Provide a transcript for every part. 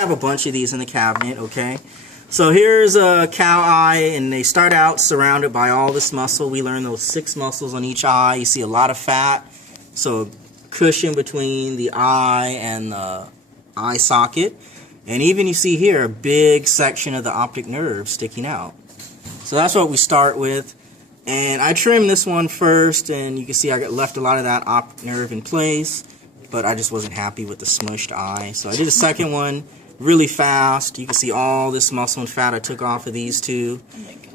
I have a bunch of these in the cabinet, okay? So here's a cow eye, and they start out surrounded by all this muscle. We learned those 6 muscles on each eye. You see a lot of fat, so cushion between the eye and the eye socket. And even you see here a big section of the optic nerve sticking out. So that's what we start with. And I trimmed this one first, and you can see I left a lot of that optic nerve in place, but I just wasn't happy with the smushed eye. So I did a second one really fast. You can see all this muscle and fat I took off of these two.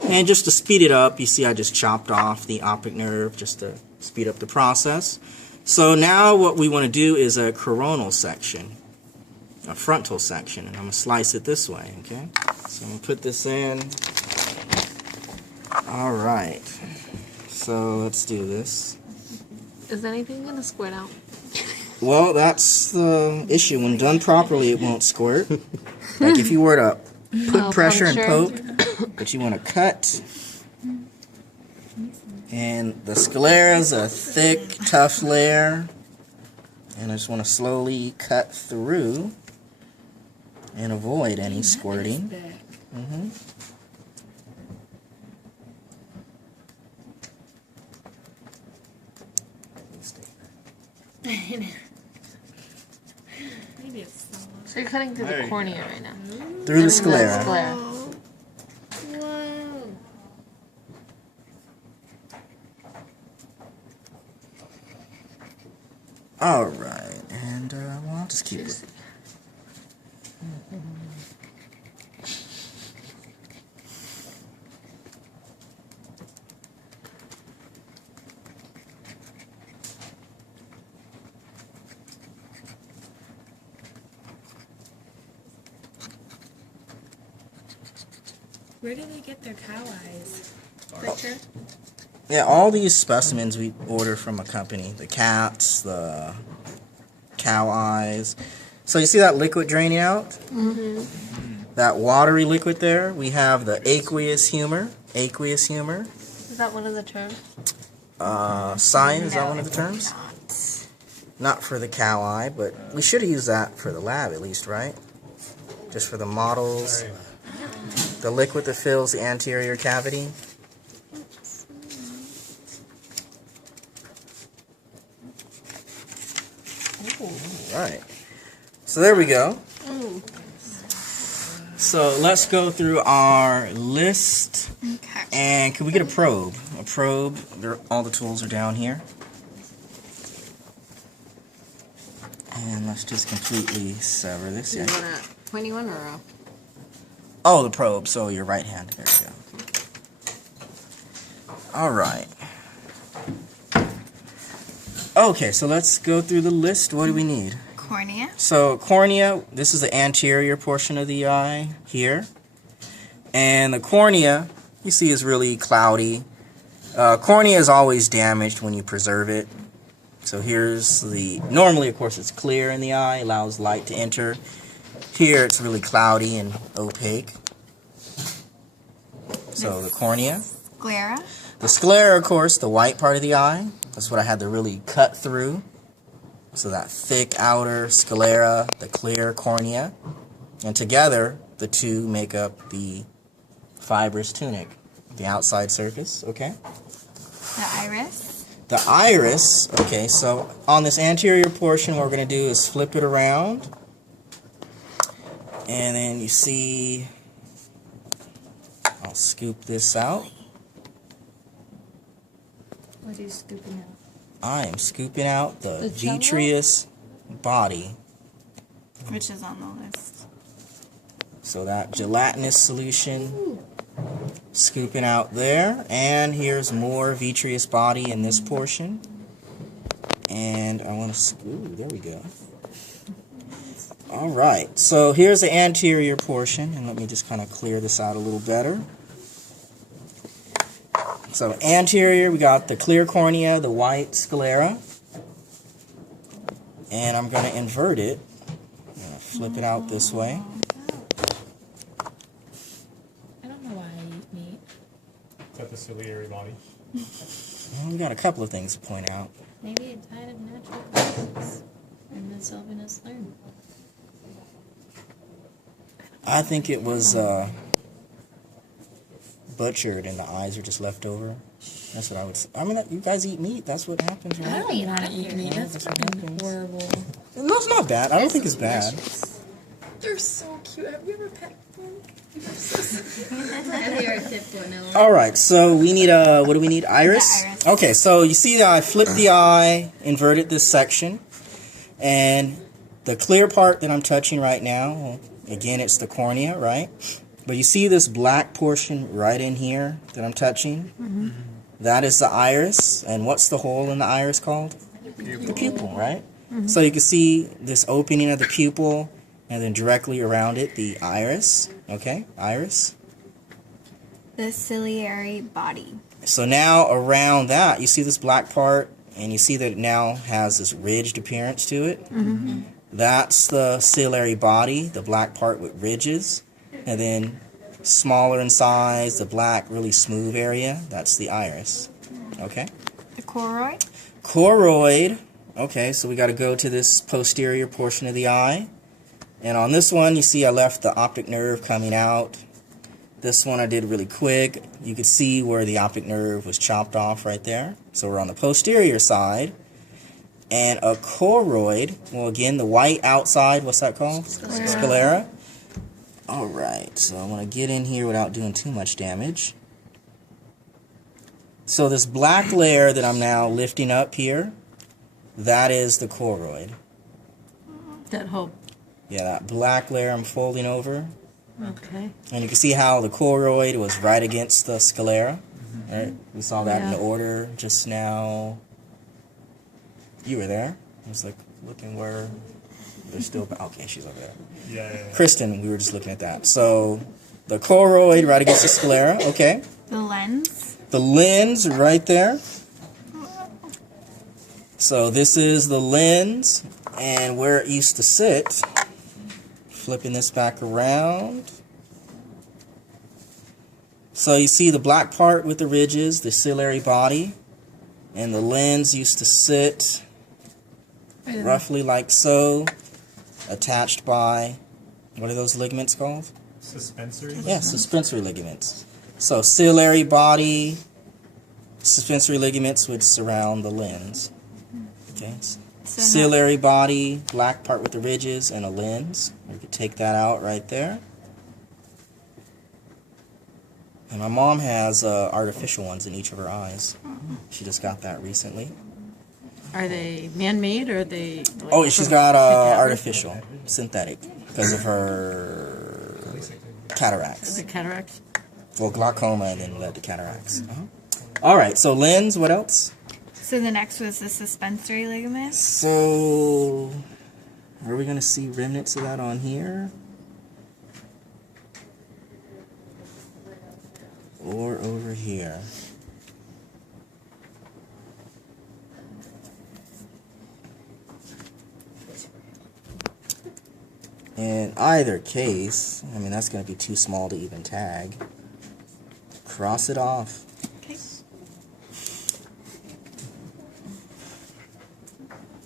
And just to speed it up, you see I just chopped off the optic nerve just to speed up the process. So now what we want to do is a coronal section, a frontal section, and I'm going to slice it this way, okay? So I'm going to put this in. Alright, so let's do this. Is anything going to squirt out? Well, that's the issue. When done properly, it won't squirt. Like if you were to put pressure and poke, but you want to cut. And the sclera is a thick, tough layer. And I just want to slowly cut through and avoid any squirting. So you're cutting through the cornea right now. Through the sclera. Alright, and well, I'll just keep it. Where do they get their cow eyes? Butcher? Yeah, all these specimens we order from a company. The cats, the cow eyes. So you see that liquid draining out? That watery liquid there? We have the aqueous humor. Aqueous humor. Is that one of the terms? Cyan, is that one of the terms? Not for the cow eye, but we should have used that for the lab at least, right? Just for the models. The liquid that fills the anterior cavity. Alright. So there we go. So let's go through our list. Okay. And can we get a probe? A probe. All the tools are down here. And let's just completely sever this. You want a pointy one or a... Oh, the probe. So your right hand. There we go. Alright. Okay, so let's go through the list. What do we need? Cornea. So cornea, this is the anterior portion of the eye here. And the cornea, you see, is really cloudy. Cornea is always damaged when you preserve it. So here's the, normally of course it's clear in the eye, allows light to enter. Here it's really cloudy and opaque. So the cornea. Sclera. The sclera, of course, the white part of the eye. That's what I had to really cut through. So that thick outer sclera, the clear cornea. And together, the two make up the fibrous tunic, the outside surface, okay? The iris. The iris, okay, so on this anterior portion, what we're going to do is flip it around. And then you see, I'll scoop this out. What are you scooping out? I am scooping out the Vitreous Body. Which is on the list. So that gelatinous solution, scooping out there. And here's more Vitreous Body in this portion. And I want to scoop, there we go. Alright, so here's the anterior portion. And let me just kind of clear this out a little better. So anterior, we got the clear cornea, the white sclera. And I'm going to invert it. I'm going to flip it out this way. I don't know why I eat meat. Is that the ciliary body? Well, we got a couple of things to point out. Maybe it died of natural causes. And the Sylvanus learned. I think it was butchered and the eyes are just left over. That's what I would say. I mean, you guys eat meat. That's what happens, I right? don't want to eat meat. Yeah, That's that's what fucking happens. horrible. No, it's not bad. I don't think it's bad. They're so cute. Have you ever pet one? All right, so we need what do we need? Iris? The iris. Okay, so you see that I flipped the eye, inverted this section, and the clear part that I'm touching right now, well, again, it's the cornea, right? But you see this black portion right in here that I'm touching? Mm-hmm. That is the iris, and what's the hole in the iris called? The pupil, right? Mm-hmm. So you can see this opening of the pupil, and then directly around it, the iris. Okay, iris. The ciliary body. So now around that, you see this black part, and you see that it now has this ridged appearance to it. Mm-hmm. That's the ciliary body, the black part with ridges. And then smaller in size, the black, really smooth area, that's the iris. Okay? The choroid. Choroid. Okay, so we got to go to this posterior portion of the eye. And on this one, you see I left the optic nerve coming out. This one I did really quick. You could see where the optic nerve was chopped off right there. So we're on the posterior side. And a choroid, well again, the white outside, what's that called? Sclera. Alright, so I want to get in here without doing too much damage. So this black layer that I'm now lifting up here, that is the choroid. That whole. Yeah, that black layer I'm folding over. Okay. And you can see how the choroid was right against the sclera. Right? We saw that in the order just now. You were there. I was like looking where they're still. Okay, she's over there. Yeah. Kristen, we were just looking at that. So the choroid right against the sclera. Okay. The lens. The lens right there. So this is the lens, and where it used to sit. Flipping this back around. So you see the black part with the ridges, the ciliary body, and the lens used to sit roughly like so, attached by, what are those ligaments called? Suspensory? Yeah, suspensory ligaments. So ciliary body, suspensory ligaments would surround the lens. Okay. So Ciliary body, black part with the ridges, and a lens. We could take that out right there. And my mom has artificial ones in each of her eyes. She just got that recently. Are they man-made or are they? Like, Oh, she's got cadaver? artificial, synthetic, because of her cataracts. The cataracts. Well, glaucoma and then led to cataracts. All right, so lens, what else? So the next was the suspensory ligament. So, are we going to see remnants of that on here? Or over here? In either case, I mean, that's going to be too small to even tag. Cross it off. Okay.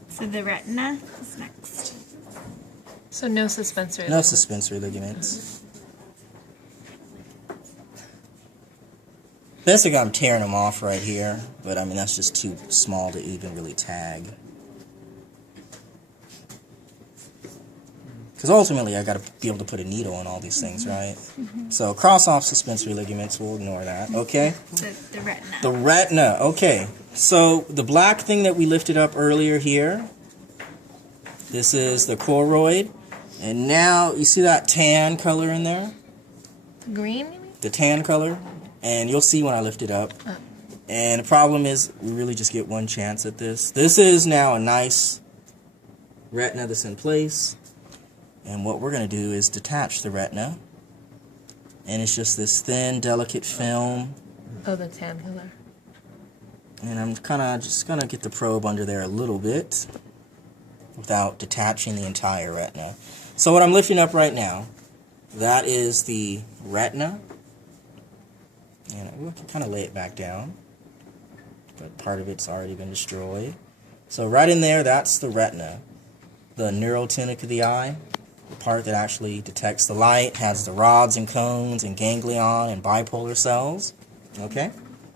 So the retina is next. So no suspensory. No suspensory ligaments. Basically, I'm tearing them off right here, but I mean, that's just too small to even really tag. Because ultimately, I got to be able to put a needle on all these things, right? So cross off suspensory ligaments, we'll ignore that, okay? The retina. The retina, okay. So the black thing that we lifted up earlier here, this is the choroid. And now, you see that tan color in there? Green, you mean? The tan color? And you'll see when I lift it up. And the problem is, we really just get one chance at this. This is now a nice retina that's in place. And what we're going to do is detach the retina. And it's just this thin, delicate film. Oh, the tan color. And I'm kind of just going to get the probe under there a little bit without detaching the entire retina. So what I'm lifting up right now, that is the retina. And we can kind of lay it back down. But part of it's already been destroyed. So right in there, that's the retina. The neural tunic of the eye. the part that actually detects the light, has the rods and cones and ganglion and bipolar cells. Okay?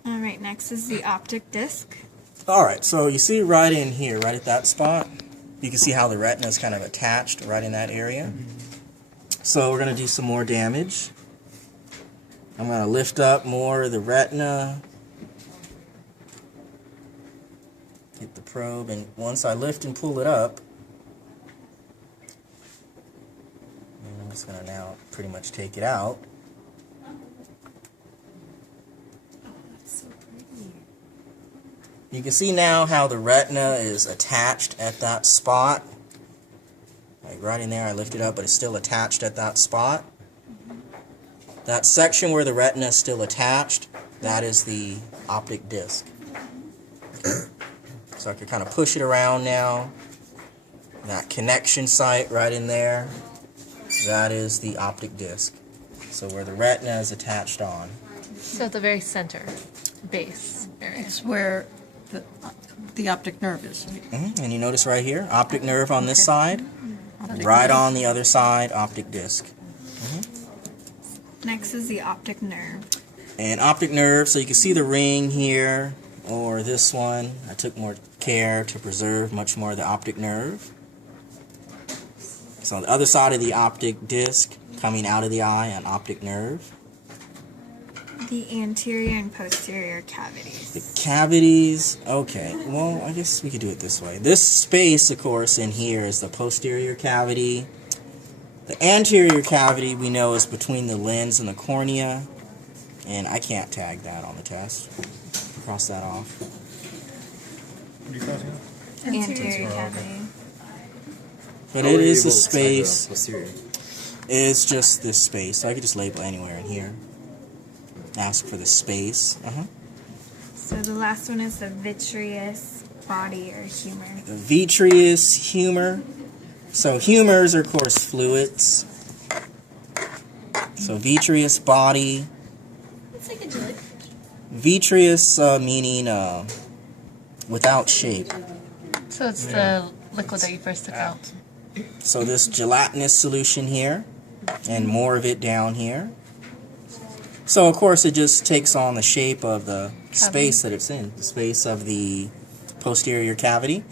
All right, next is the optic disc. Alright, so you see right in here, right at that spot, you can see how the retina is kind of attached right in that area. So we're going to do some more damage. I'm going to lift up more of the retina. Get the probe, and once I lift and pull it up, I'm just going to now pretty much take it out. You can see now how the retina is attached at that spot. Like right in there, I lift it up, but it's still attached at that spot. That section where the retina is still attached, that is the optic disc. Okay. So I can kind of push it around now. That connection site right in there, that is the optic disc. So where the retina is attached on. So at the very center, base area. It's where the optic nerve is. And you notice right here, optic nerve on this side, right on the other side, optic disc. Next is the optic nerve. And optic nerve, so you can see the ring here, or this one. I took more care to preserve much more of the optic nerve. So on the other side of the optic disc, coming out of the eye, an optic nerve. The anterior and posterior cavities. The cavities, okay, well, I guess we could do it this way. This space, of course, in here is the posterior cavity. The anterior cavity we know is between the lens and the cornea, and I can't tag that on the test. Cross that off. What are you crossing out? Anterior cavity. But it is a space. It's just this space, so I could just label anywhere in here. Ask for the space. So the last one is the vitreous body or humor. The vitreous humor. So humors are, of course, fluids. So vitreous body. It's like a jellyfish. Vitreous meaning without shape. So it's the liquid that you first took out. So this gelatinous solution here, and more of it down here. So of course it just takes on the shape of the space that it's in, the space of the posterior cavity.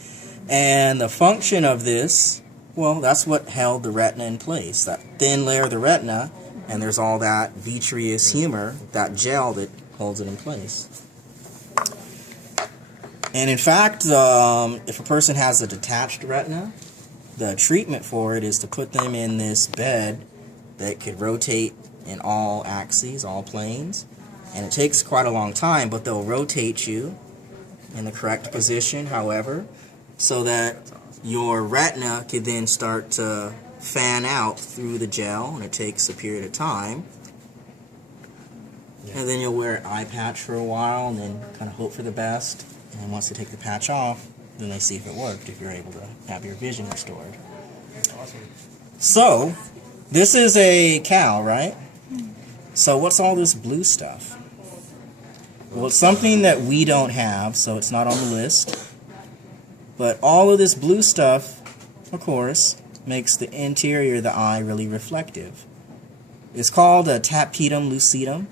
And the function of this, well, that's what held the retina in place, that thin layer of the retina, and there's all that vitreous humor, that gel that holds it in place. And in fact, if a person has a detached retina, the treatment for it is to put them in this bed that could rotate in all axes, all planes, and it takes quite a long time, but they'll rotate you in the correct position, however, so that your retina could then start to fan out through the gel, and it takes a period of time. And then you'll wear an eye patch for a while, and then kind of hope for the best. And once they take the patch off, then they see if it worked, if you're able to have your vision restored. Awesome. So, this is a cow, right? So what's all this blue stuff? Well, it's something that we don't have, so it's not on the list. But all of this blue stuff, of course, makes the interior of the eye really reflective. It's called a tapetum lucidum.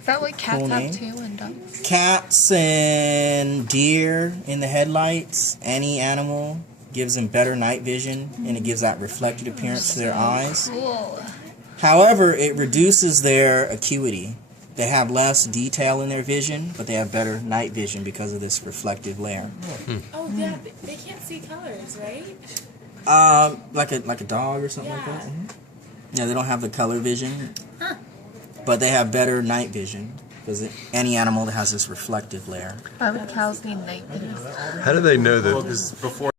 Is that what cats Cool have name. too and ducks? Cats and deer in the headlights, any animal, gives them better night vision, and it gives that reflected appearance to their eyes. Cool. However, it reduces their acuity. They have less detail in their vision, but they have better night vision because of this reflective layer. Oh yeah, they can't see colors, right? Like a dog or something like that. Yeah, they don't have the color vision, but they have better night vision because any animal that has this reflective layer. Why would cows need night vision? How do they know that? Because before